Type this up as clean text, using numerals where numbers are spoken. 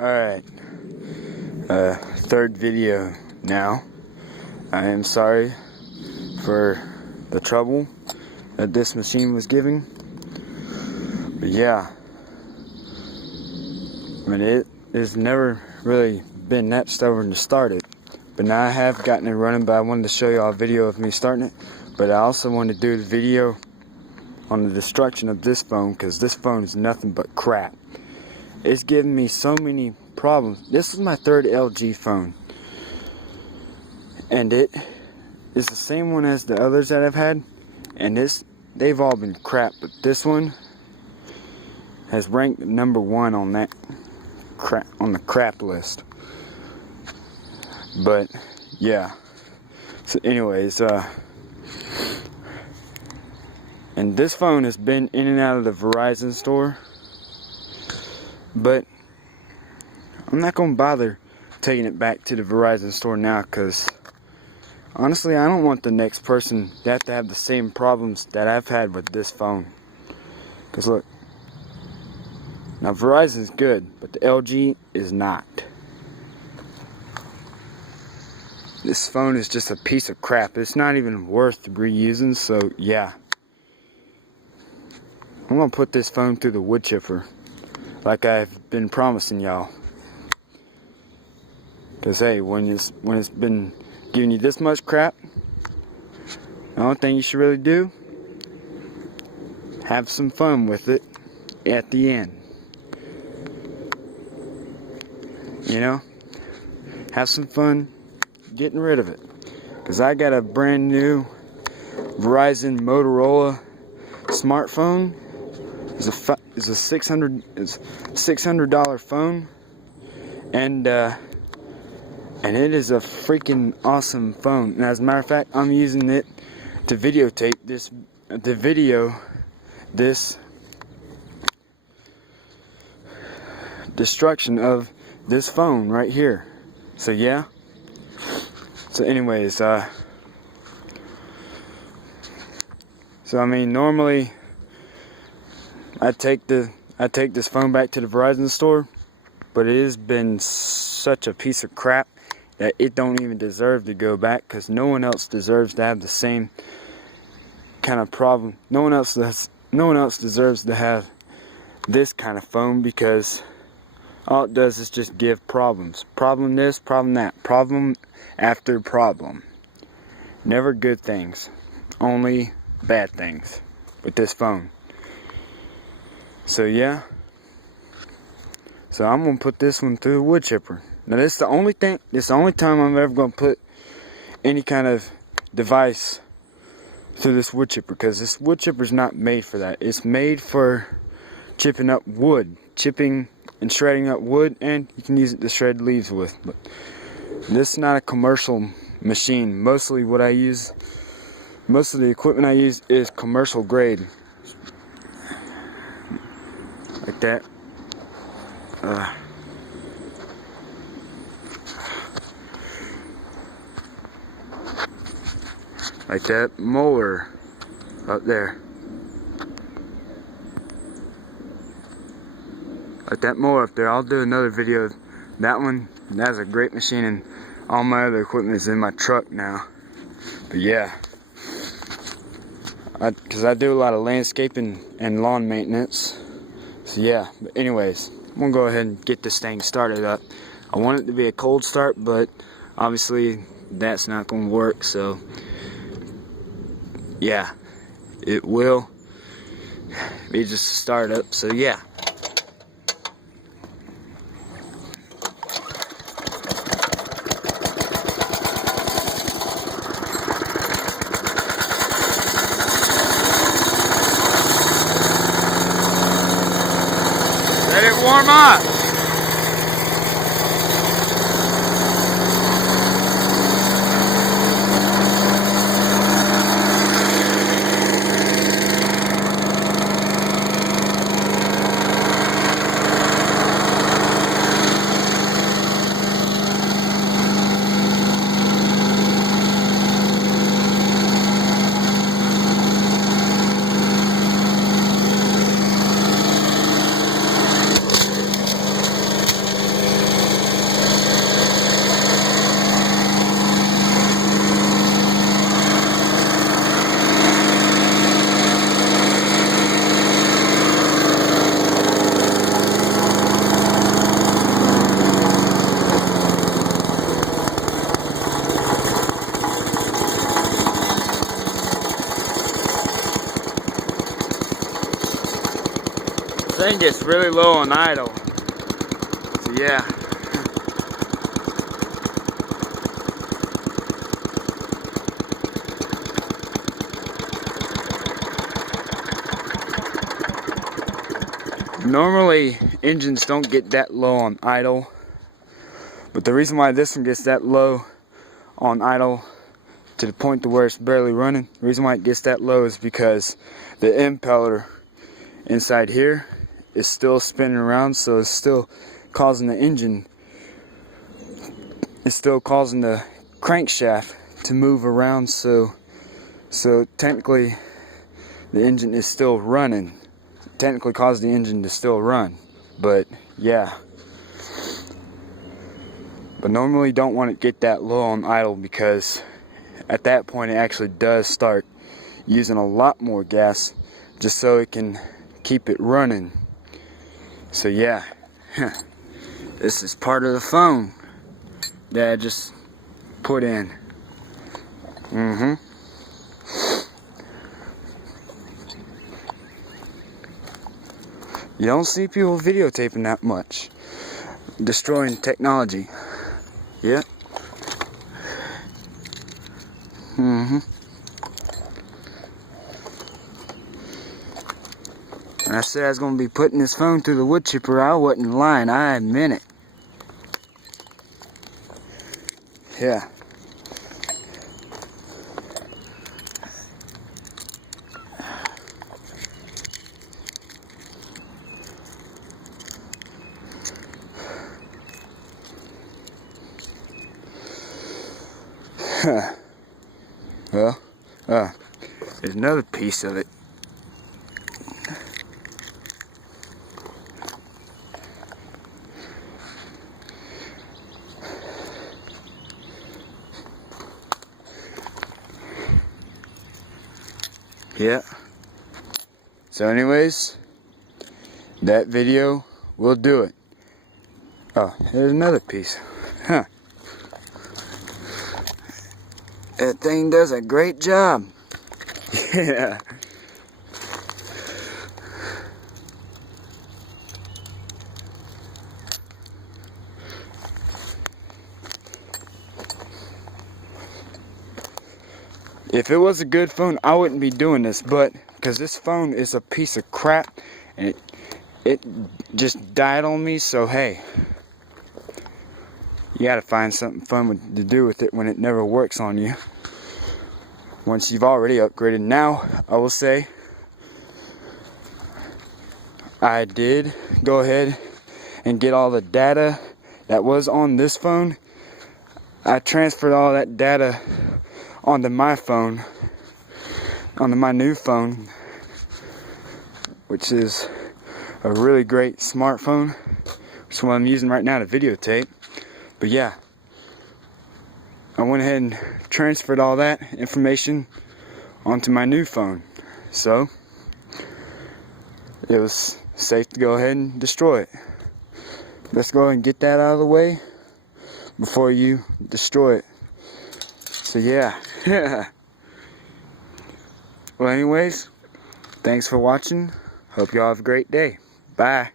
Alright, third video now. I am sorry for the trouble that this machine was giving. But yeah, I mean, it has never really been that stubborn to start it. But now I have gotten it running, but I wanted to show y'all a video of me starting it. But I also wanted to do the video on the destruction of this phone, because this phone is nothing but crap. It's giving me so many problems. This is my third LG phone, and it is the same one as the others that I've had, and they've all been crap, but this one has ranked #1 on that crap, on the crap list. But yeah, so anyways, and this phone has been in and out of the Verizon store, but I'm not gonna bother taking it back to the Verizon store now, because honestly, I don't want the next person to have the same problems that I've had with this phone. Because look, now Verizon's good, but the LG is not. This phone is just a piece of crap. It's not even worth reusing, so yeah. I'm gonna put this phone through the Woodchipper, like I've been promising y'all. Because hey, when it's been giving you this much crap, the only thing you should really do, have some fun with it at the end. You know? Have some fun getting rid of it. Because I got a brand new Verizon Motorola smartphone. It's a $600 phone, and it is a freaking awesome phone. And as a matter of fact, I'm using it to videotape this destruction of this phone right here. So yeah. So anyways, so I mean, normally I take this phone back to the Verizon store, but it has been such a piece of crap that it don't even deserve to go back, because no one else deserves to have the same kind of problem. No one else deserves to have this kind of phone, because all it does is just give problems. Problem this, problem that, problem after problem. Never good things, only bad things with this phone. So yeah, so I'm gonna put this one through the Woodchipper. Now this is the only time I'm ever gonna put any kind of device through this Woodchipper, because this Woodchipper's not made for that. It's made for chipping up wood, chipping and shredding up wood, and you can use it to shred leaves with. But this is not a commercial machine. Most of the equipment I use is commercial grade. Like that. Like that mower up there. Like that mower up there. I'll do another video of that one. That's a great machine, and all my other equipment is in my truck now. But yeah, because I do a lot of landscaping and lawn maintenance. So yeah, but anyways, I'm gonna go ahead and get this thing started up. I want it to be a cold start, but obviously that's not gonna work, so yeah, it will be just a startup. So yeah. Let it warm up. thing gets really low on idle. So yeah. Normally engines don't get that low on idle, but the reason why this one gets that low on idle to the point to where it's barely running, the reason why it gets that low is because the impeller inside here is still spinning around, so it's still causing the engine, it's still causing the crankshaft to move around, so technically the engine is still running. Technically cause the engine to still run, but yeah. But normally don't want to get that low on idle, because at that point it actually does start using a lot more gas just so it can keep it running. So yeah, this is part of the phone that I just put in. You don't see people videotaping that much. Destroying technology. Yeah. When I said I was going to be putting this phone through the Woodchipper, I wasn't lying. I meant it. Yeah. Well, there's another piece of it. Yeah. So anyways, that video will do it. Oh, there's another piece. Huh. That thing does a great job. Yeah. If it was a good phone, I wouldn't be doing this, but because this phone is a piece of crap and it just died on me, so hey, you gotta find something fun to do with it when it never works on you. Once you've already upgraded. Now, I will say, I did go ahead and get all the data that was on this phone. I transferred all that data onto my phone, onto my new phone, which is a really great smartphone. It's what I'm using right now to videotape. But yeah, I went ahead and transferred all that information onto my new phone, so it was safe to go ahead and destroy it. Let's go ahead and get that out of the way before you destroy it. So yeah. Well anyways, thanks for watching. Hope y'all have a great day. Bye.